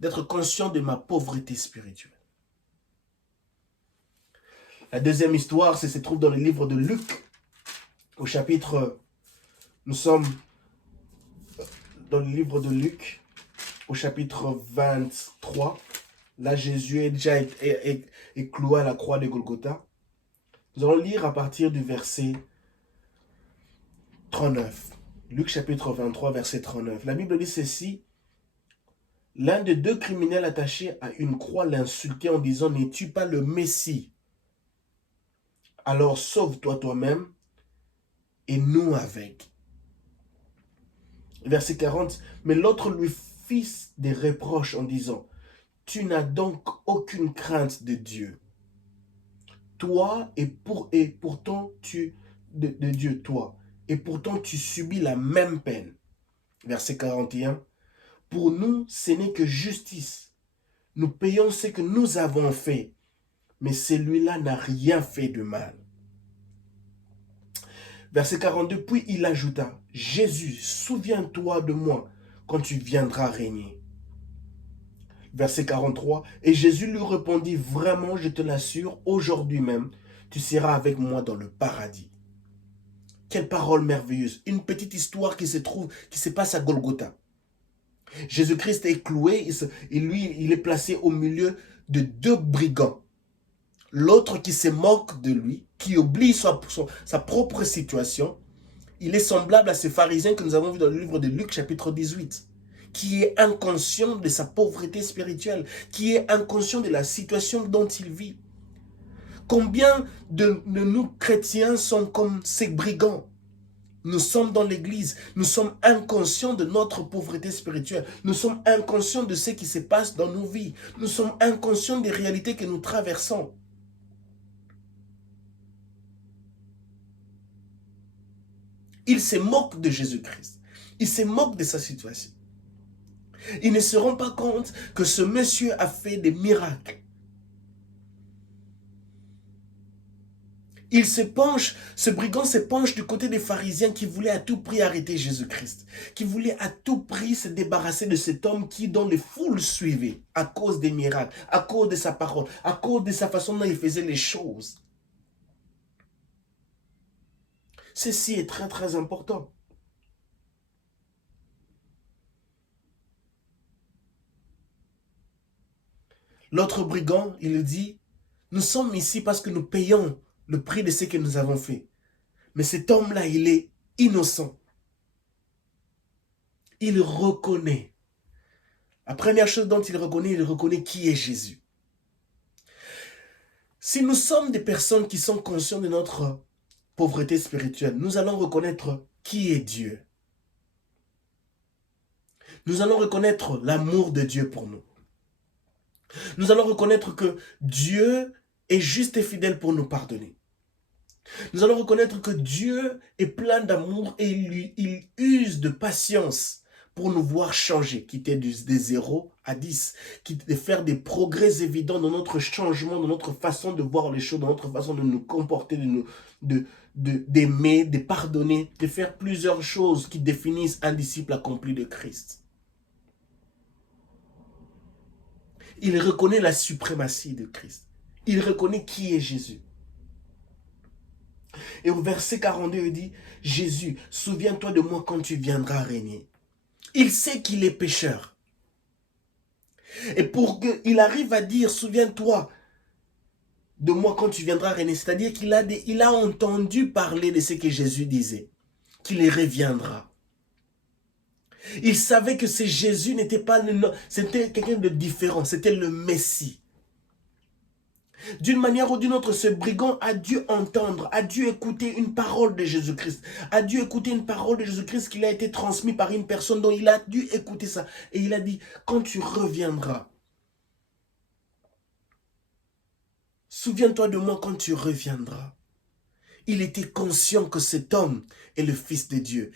D'être conscient de ma pauvreté spirituelle. La deuxième histoire, se trouve dans le livre de Luc, au chapitre... Nous sommes dans le livre de Luc, au chapitre 23. Là, Jésus est déjà cloué à la croix de Golgotha. Nous allons lire à partir du verset 39. Luc chapitre 23, verset 39. La Bible dit ceci. L'un des deux criminels attachés à une croix l'insultait en disant « N'es-tu pas le Messie? Alors sauve-toi toi-même et nous avec. » Verset 40. Mais l'autre lui fit des reproches en disant « Tu n'as donc aucune crainte de Dieu. Toi et pourtant de Dieu, toi. Et pourtant tu subis la même peine. » Verset 41. Pour nous, ce n'est que justice. Nous payons ce que nous avons fait, mais celui-là n'a rien fait de mal. Verset 42, puis il ajouta, Jésus, souviens-toi de moi quand tu viendras régner. Verset 43, et Jésus lui répondit, vraiment, je te l'assure, aujourd'hui même, tu seras avec moi dans le paradis. Quelle parole merveilleuse. Une petite histoire qui se passe à Golgotha. Jésus-Christ est cloué, et lui, il est placé au milieu de deux brigands. L'autre qui se moque de lui, qui oublie sa propre situation, il est semblable à ce pharisien que nous avons vu dans le livre de Luc, chapitre 18, qui est inconscient de sa pauvreté spirituelle, qui est inconscient de la situation dont il vit. Combien de nous chrétiens sont comme ces brigands? Nous sommes dans l'église, nous sommes inconscients de notre pauvreté spirituelle, nous sommes inconscients de ce qui se passe dans nos vies, nous sommes inconscients des réalités que nous traversons. Ils se moquent de Jésus-Christ, ils se moquent de sa situation. Ils ne se rendent pas compte que ce monsieur a fait des miracles. Ce brigand se penche du côté des pharisiens qui voulaient à tout prix arrêter Jésus-Christ, qui voulaient à tout prix se débarrasser de cet homme dont les foules suivaient à cause des miracles, à cause de sa parole, à cause de sa façon dont il faisait les choses. Ceci est très très important. L'autre brigand, il dit, nous sommes ici parce que nous payons le prix de ce que nous avons fait. Mais cet homme-là, il est innocent. Il reconnaît. La première chose dont il reconnaît qui est Jésus. Si nous sommes des personnes qui sont conscientes de notre pauvreté spirituelle, nous allons reconnaître qui est Dieu. Nous allons reconnaître l'amour de Dieu pour nous. Nous allons reconnaître que Dieu est juste et fidèle pour nous pardonner. Nous allons reconnaître que Dieu est plein d'amour et il use de patience pour nous voir changer, quitter des 0 à 10, de faire des progrès évidents dans notre changement, dans notre façon de voir les choses, dans notre façon de nous comporter, d'aimer, de pardonner, de faire plusieurs choses qui définissent un disciple accompli de Christ. Il reconnaît la suprématie de Christ. Il reconnaît qui est Jésus. Et au verset 42, il dit, Jésus, souviens-toi de moi quand tu viendras régner. Il sait qu'il est pécheur. Et pour qu'il arrive à dire, souviens-toi de moi quand tu viendras régner, c'est-à-dire qu'il a entendu parler de ce que Jésus disait, qu'il reviendra. Il savait que ce Jésus n'était pas le nom, c'était quelqu'un de différent, c'était le Messie. D'une manière ou d'une autre, ce brigand a dû entendre, a dû écouter une parole de Jésus-Christ, a dû écouter une parole de Jésus-Christ qui lui a été transmise par une personne dont il a dû écouter ça. Et il a dit, quand tu reviendras, souviens-toi de moi quand tu reviendras. Il était conscient que cet homme est le Fils de Dieu.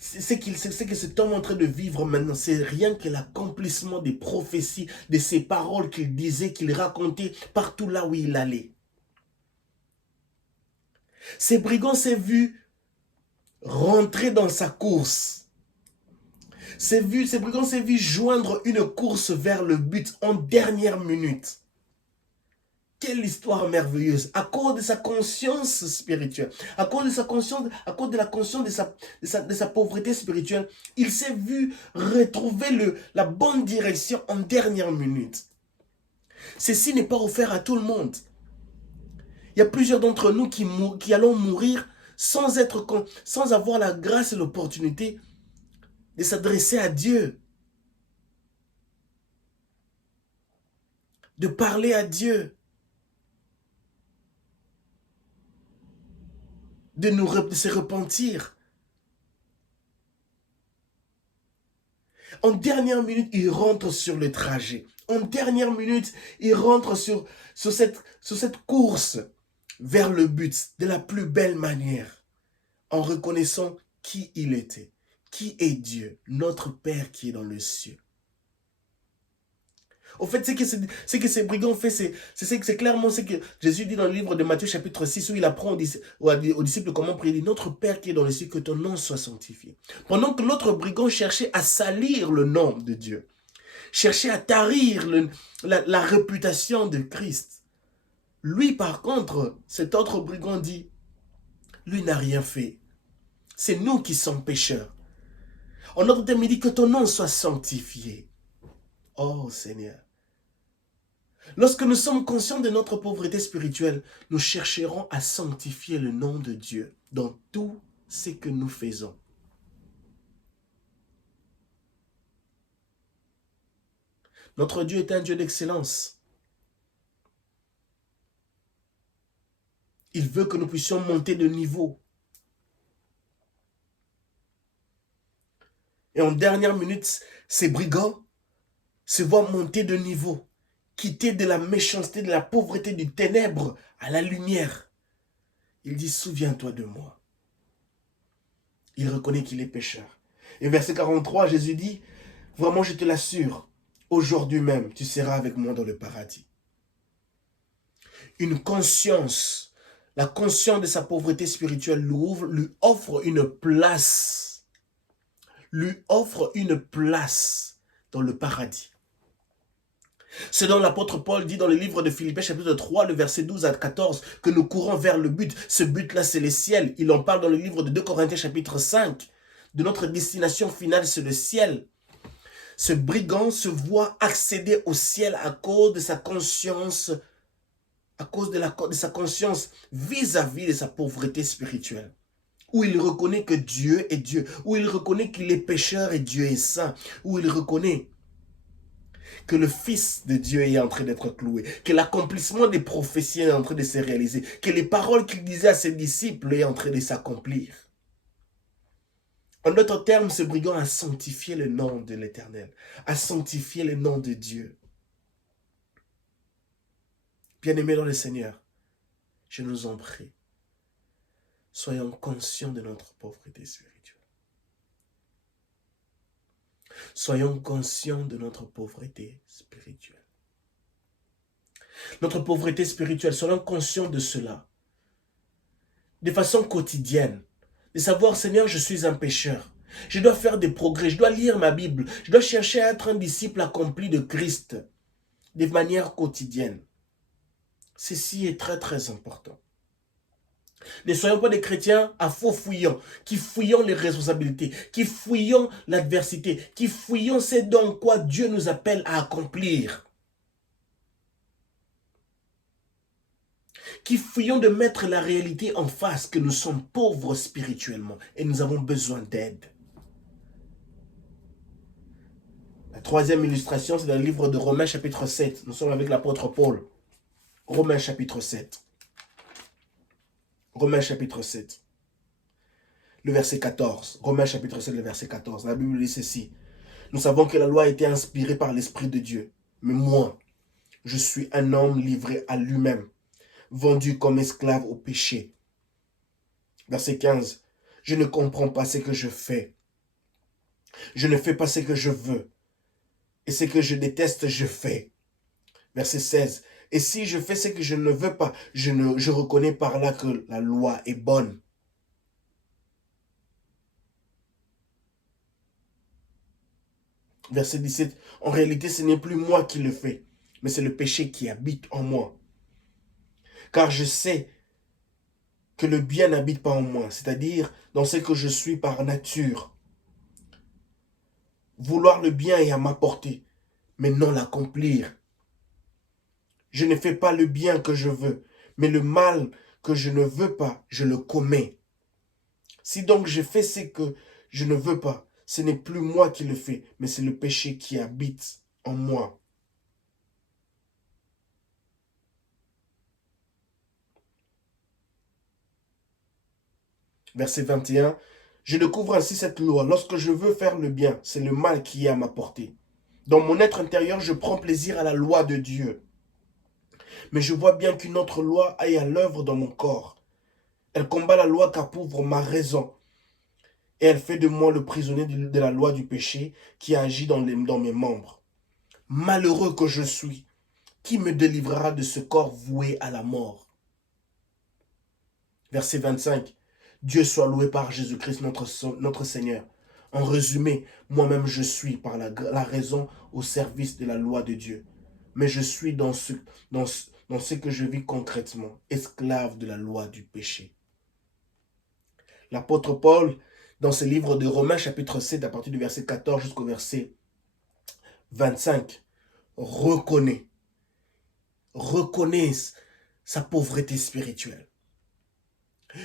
C'est que cet homme est en train de vivre maintenant, c'est rien que l'accomplissement des prophéties, de ces paroles qu'il disait, qu'il racontait partout là où il allait. Ces brigands s'est vu rentrer dans sa course. Ces brigands s'est vu joindre une course vers le but en dernière minute. Quelle histoire merveilleuse, à cause de sa conscience spirituelle, à cause de la conscience de sa pauvreté spirituelle, il s'est vu retrouver la bonne direction en dernière minute. Ceci n'est pas offert à tout le monde. Il y a plusieurs d'entre nous qui allons mourir sans avoir la grâce et l'opportunité de s'adresser à Dieu, de parler à Dieu, de se repentir. En dernière minute, il rentre sur le trajet. En dernière minute, il rentre sur cette course vers le but de la plus belle manière, en reconnaissant qui il était, qui est Dieu, notre Père qui est dans le ciel. Au fait, ce que ces brigands font, c'est clairement ce que Jésus dit dans le livre de Matthieu chapitre 6, où il apprend aux disciples comment prier. Il dit, notre Père qui est dans les cieux, que ton nom soit sanctifié. Pendant que l'autre brigand cherchait à salir le nom de Dieu, cherchait à tarir la réputation de Christ. Lui, par contre, cet autre brigand dit, lui n'a rien fait. C'est nous qui sommes pécheurs. En autre terme, il dit que ton nom soit sanctifié. Oh Seigneur. Lorsque nous sommes conscients de notre pauvreté spirituelle, nous chercherons à sanctifier le nom de Dieu dans tout ce que nous faisons. Notre Dieu est un Dieu d'excellence. Il veut que nous puissions monter de niveau. Et en dernière minute, ces brigands se voient monter de niveau. Quitter de la méchanceté, de la pauvreté, du ténèbre à la lumière. Il dit, souviens-toi de moi. Il reconnaît qu'il est pécheur. Et verset 43, Jésus dit, vraiment je te l'assure, aujourd'hui même, tu seras avec moi dans le paradis. Une conscience, la conscience de sa pauvreté spirituelle lui offre une place. Lui offre une place dans le paradis. C'est dont l'apôtre Paul dit dans le livre de Philippiens chapitre 3, le verset 12 à 14, que nous courons vers le but. Ce but-là, c'est le ciel. Il en parle dans le livre de 2 Corinthiens chapitre 5. De notre destination finale, c'est le ciel. Ce brigand se voit accéder au ciel à cause de sa conscience, à cause de sa conscience vis-à-vis de sa pauvreté spirituelle. Où il reconnaît que Dieu est Dieu. Où il reconnaît qu'il est pécheur et Dieu est saint. Où il reconnaît que le Fils de Dieu est en train d'être cloué, que l'accomplissement des prophéties est en train de se réaliser, que les paroles qu'il disait à ses disciples est en train de s'accomplir. En d'autres termes, ce brigand a sanctifié le nom de l'Éternel, a sanctifié le nom de Dieu. Bien-aimés dans le Seigneur, je nous en prie, soyons conscients de notre pauvreté spirituelle. Soyons conscients de notre pauvreté spirituelle. Notre pauvreté spirituelle, soyons conscients de cela. De façon quotidienne. De savoir, Seigneur, je suis un pécheur. Je dois faire des progrès. Je dois lire ma Bible. Je dois chercher à être un disciple accompli de Christ. De manière quotidienne. Ceci est très très important. Ne soyons pas des chrétiens à faux fouillants, qui fouillons les responsabilités, qui fouillons l'adversité, qui fouillons ce dans quoi Dieu nous appelle à accomplir. Qui fouillons de mettre la réalité en face, que nous sommes pauvres spirituellement et nous avons besoin d'aide. La troisième illustration, c'est dans le livre de Romains chapitre 7. Nous sommes avec l'apôtre Paul. Romains chapitre 7. Romains chapitre 7. Le verset 14. Romains chapitre 7, le verset 14. La Bible dit ceci. Nous savons que la loi a été inspirée par l'Esprit de Dieu. Mais moi, je suis un homme livré à lui-même, vendu comme esclave au péché. Verset 15. Je ne comprends pas ce que je fais. Je ne fais pas ce que je veux. Et ce que je déteste, je fais. Verset 16. Et si je fais ce que je ne veux pas, je reconnais par là que la loi est bonne. Verset 17. En réalité, ce n'est plus moi qui le fais, mais c'est le péché qui habite en moi. Car je sais que le bien n'habite pas en moi, c'est-à-dire dans ce que je suis par nature. Vouloir le bien est à ma portée, mais non l'accomplir. Je ne fais pas le bien que je veux, mais le mal que je ne veux pas, je le commets. Si donc je fais ce que je ne veux pas, ce n'est plus moi qui le fais, mais c'est le péché qui habite en moi. Verset 21. Je découvre ainsi cette loi. Lorsque je veux faire le bien, c'est le mal qui est à ma portée. Dans mon être intérieur, je prends plaisir à la loi de Dieu. Mais je vois bien qu'une autre loi est à l'œuvre dans mon corps. Elle combat la loi qui approuve ma raison. Et elle fait de moi le prisonnier de la loi du péché qui agit dans mes membres. Malheureux que je suis, qui me délivrera de ce corps voué à la mort? Verset 25. Dieu soit loué par Jésus-Christ notre Seigneur. En résumé, moi-même je suis par la raison au service de la loi de Dieu. Mais je suis dans ce que je vis concrètement, esclave de la loi du péché. L'apôtre Paul, dans ce livre de Romains chapitre 7, à partir du verset 14 jusqu'au verset 25, reconnaît sa pauvreté spirituelle.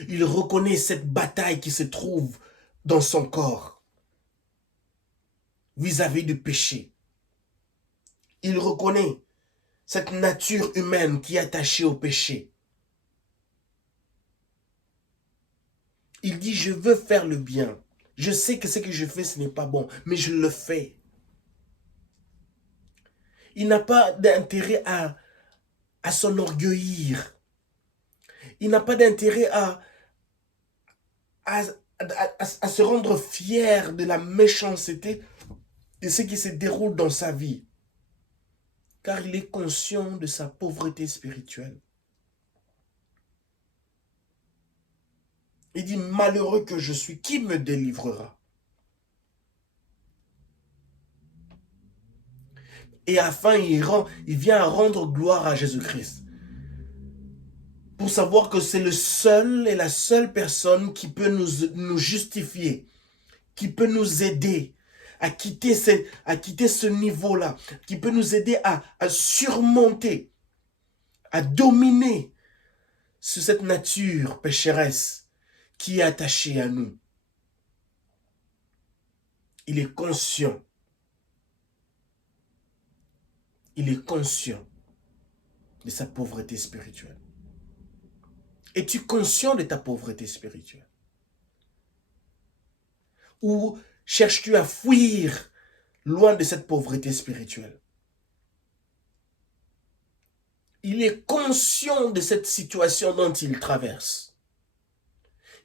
Il reconnaît cette bataille qui se trouve dans son corps vis-à-vis du péché. Il reconnaît cette nature humaine qui est attachée au péché. Il dit, je veux faire le bien. Je sais que ce que je fais, ce n'est pas bon, mais je le fais. Il n'a pas d'intérêt à s'enorgueillir. Il n'a pas d'intérêt à se rendre fier de la méchanceté de ce qui se déroule dans sa vie. Car il est conscient de sa pauvreté spirituelle. Il dit, malheureux que je suis, qui me délivrera? Et afin, il vient rendre gloire à Jésus-Christ. Pour savoir que c'est le seul et la seule personne qui peut nous justifier, qui peut nous aider à quitter ce niveau-là, qui peut nous aider à surmonter, à dominer sur cette nature pécheresse qui est attachée à nous. Il est conscient il est conscient de sa pauvreté spirituelle. Es-tu conscient de ta pauvreté spirituelle? Ou cherches-tu à fuir loin de cette pauvreté spirituelle? Il est conscient de cette situation dont il traverse.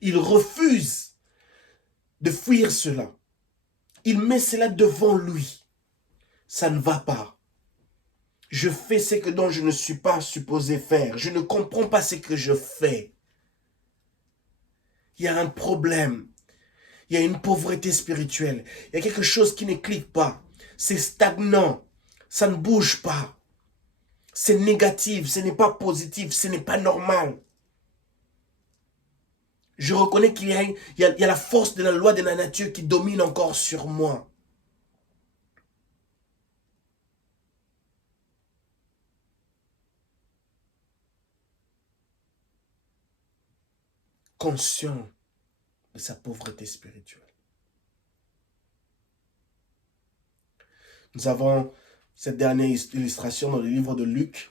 Il refuse de fuir cela. Il met cela devant lui. Ça ne va pas. Je fais ce que dont je ne suis pas supposé faire. Je ne comprends pas ce que je fais. Il y a un problème. Il y a une pauvreté spirituelle. Il y a quelque chose qui ne clique pas. C'est stagnant. Ça ne bouge pas. C'est négatif. Ce n'est pas positif. Ce n'est pas normal. Je reconnais qu'il y a la force de la loi de la nature qui domine encore sur moi. Conscient de sa pauvreté spirituelle. Nous avons cette dernière illustration dans le livre de Luc,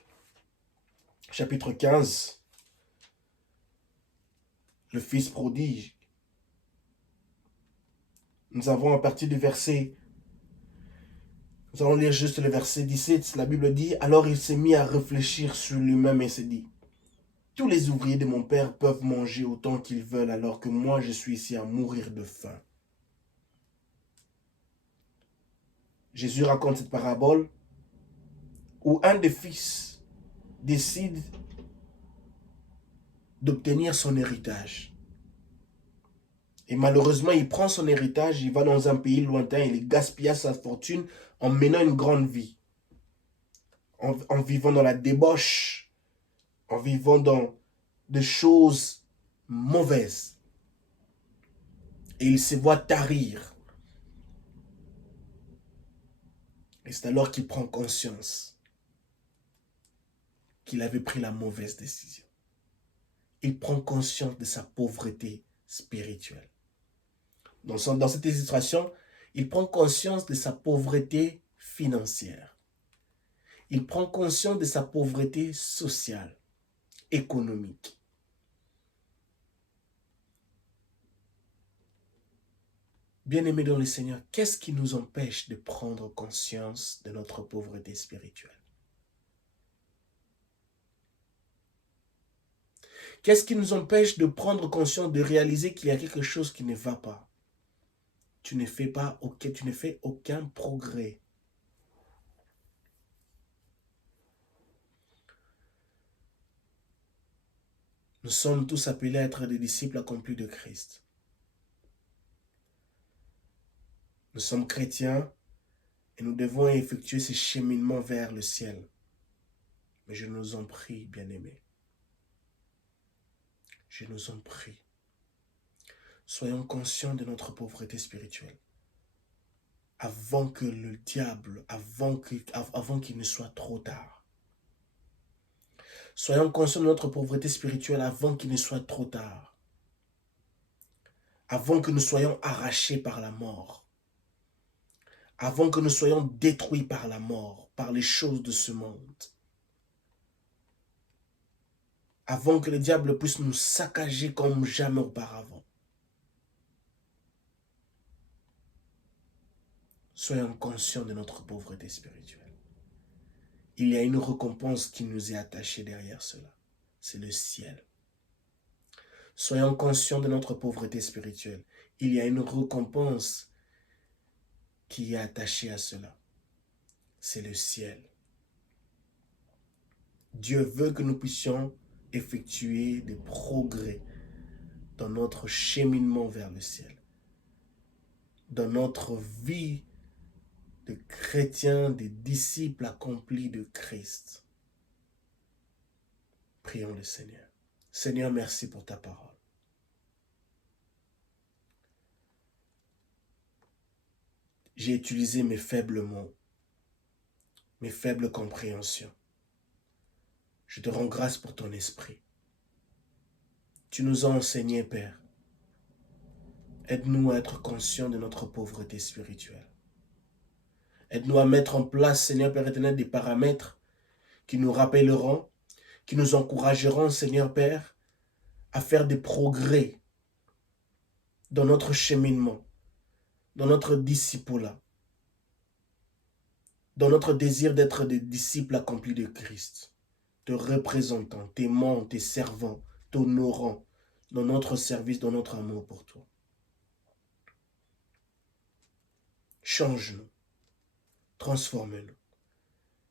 chapitre 15. Le fils prodige. Nous avons à partir du verset, nous allons lire juste le verset 17, la Bible dit, alors il s'est mis à réfléchir sur lui-même et s'est dit, tous les ouvriers de mon père peuvent manger autant qu'ils veulent alors que moi je suis ici à mourir de faim. Jésus raconte cette parabole où un des fils décide d'obtenir son héritage. Et malheureusement, il prend son héritage, il va dans un pays lointain, il gaspille sa fortune en menant une grande vie. En vivant dans la débauche, en vivant dans des choses mauvaises. Et il se voit tarir. Et c'est alors qu'il prend conscience qu'il avait pris la mauvaise décision. Il prend conscience de sa pauvreté spirituelle. Dans cette illustration, il prend conscience de sa pauvreté financière. Il prend conscience de sa pauvreté sociale, économique. Bien-aimés dans le Seigneur, qu'est-ce qui nous empêche de prendre conscience de notre pauvreté spirituelle? Qu'est-ce qui nous empêche de prendre conscience, de réaliser qu'il y a quelque chose qui ne va pas? Tu ne fais aucun progrès. Nous sommes tous appelés à être des disciples accomplis de Christ. Nous sommes chrétiens et nous devons effectuer ce cheminement vers le ciel. Mais je nous en prie, bien-aimés. Je nous en prie. Soyons conscients de notre pauvreté spirituelle. Avant que le diable, avant qu'il ne soit trop tard. Soyons conscients de notre pauvreté spirituelle avant qu'il ne soit trop tard. Avant que nous soyons arrachés par la mort. Avant que nous soyons détruits par la mort, par les choses de ce monde. Avant que le diable puisse nous saccager comme jamais auparavant. Soyons conscients de notre pauvreté spirituelle. Il y a une récompense qui nous est attachée derrière cela. C'est le ciel. Soyons conscients de notre pauvreté spirituelle. Il y a une récompense qui est attachée à cela. C'est le ciel. Dieu veut que nous puissions effectuer des progrès dans notre cheminement vers le ciel. Dans notre vie de chrétiens, de disciples accomplis de Christ. Prions le Seigneur. Seigneur, merci pour ta parole. J'ai utilisé mes faibles mots, mes faibles compréhensions. Je te rends grâce pour ton esprit. Tu nous as enseigné, Père. Aide-nous à être conscients de notre pauvreté spirituelle. Aide-nous à mettre en place, Seigneur Père éternel, des paramètres qui nous rappelleront, qui nous encourageront, Seigneur Père, à faire des progrès dans notre cheminement, dans notre disciple, dans notre désir d'être des disciples accomplis de Christ, te représentant, t'aimant, te servant, t'honorant dans notre service, dans notre amour pour toi. Change-nous, transforme-nous.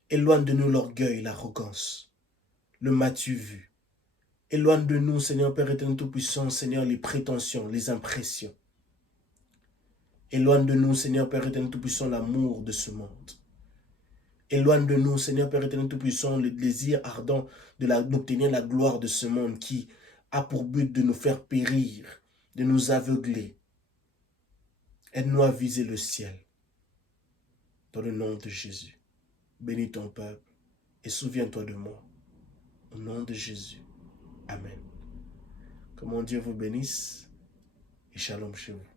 Éloigne de nous l'orgueil, l'arrogance, le m'as-tu vu. Éloigne de nous, Seigneur Père éternel Tout-Puissant, Seigneur, les prétentions, les impressions. Éloigne de nous, Seigneur Père éternel Tout-Puissant, l'amour de ce monde. Éloigne de nous, Seigneur Père éternel Tout-Puissant, le désir ardent d'obtenir la gloire de ce monde qui a pour but de nous faire périr, de nous aveugler. Aide-nous à viser le ciel. Dans le nom de Jésus. Bénis ton peuple et souviens-toi de moi. Au nom de Jésus. Amen. Que mon Dieu vous bénisse et shalom chez vous.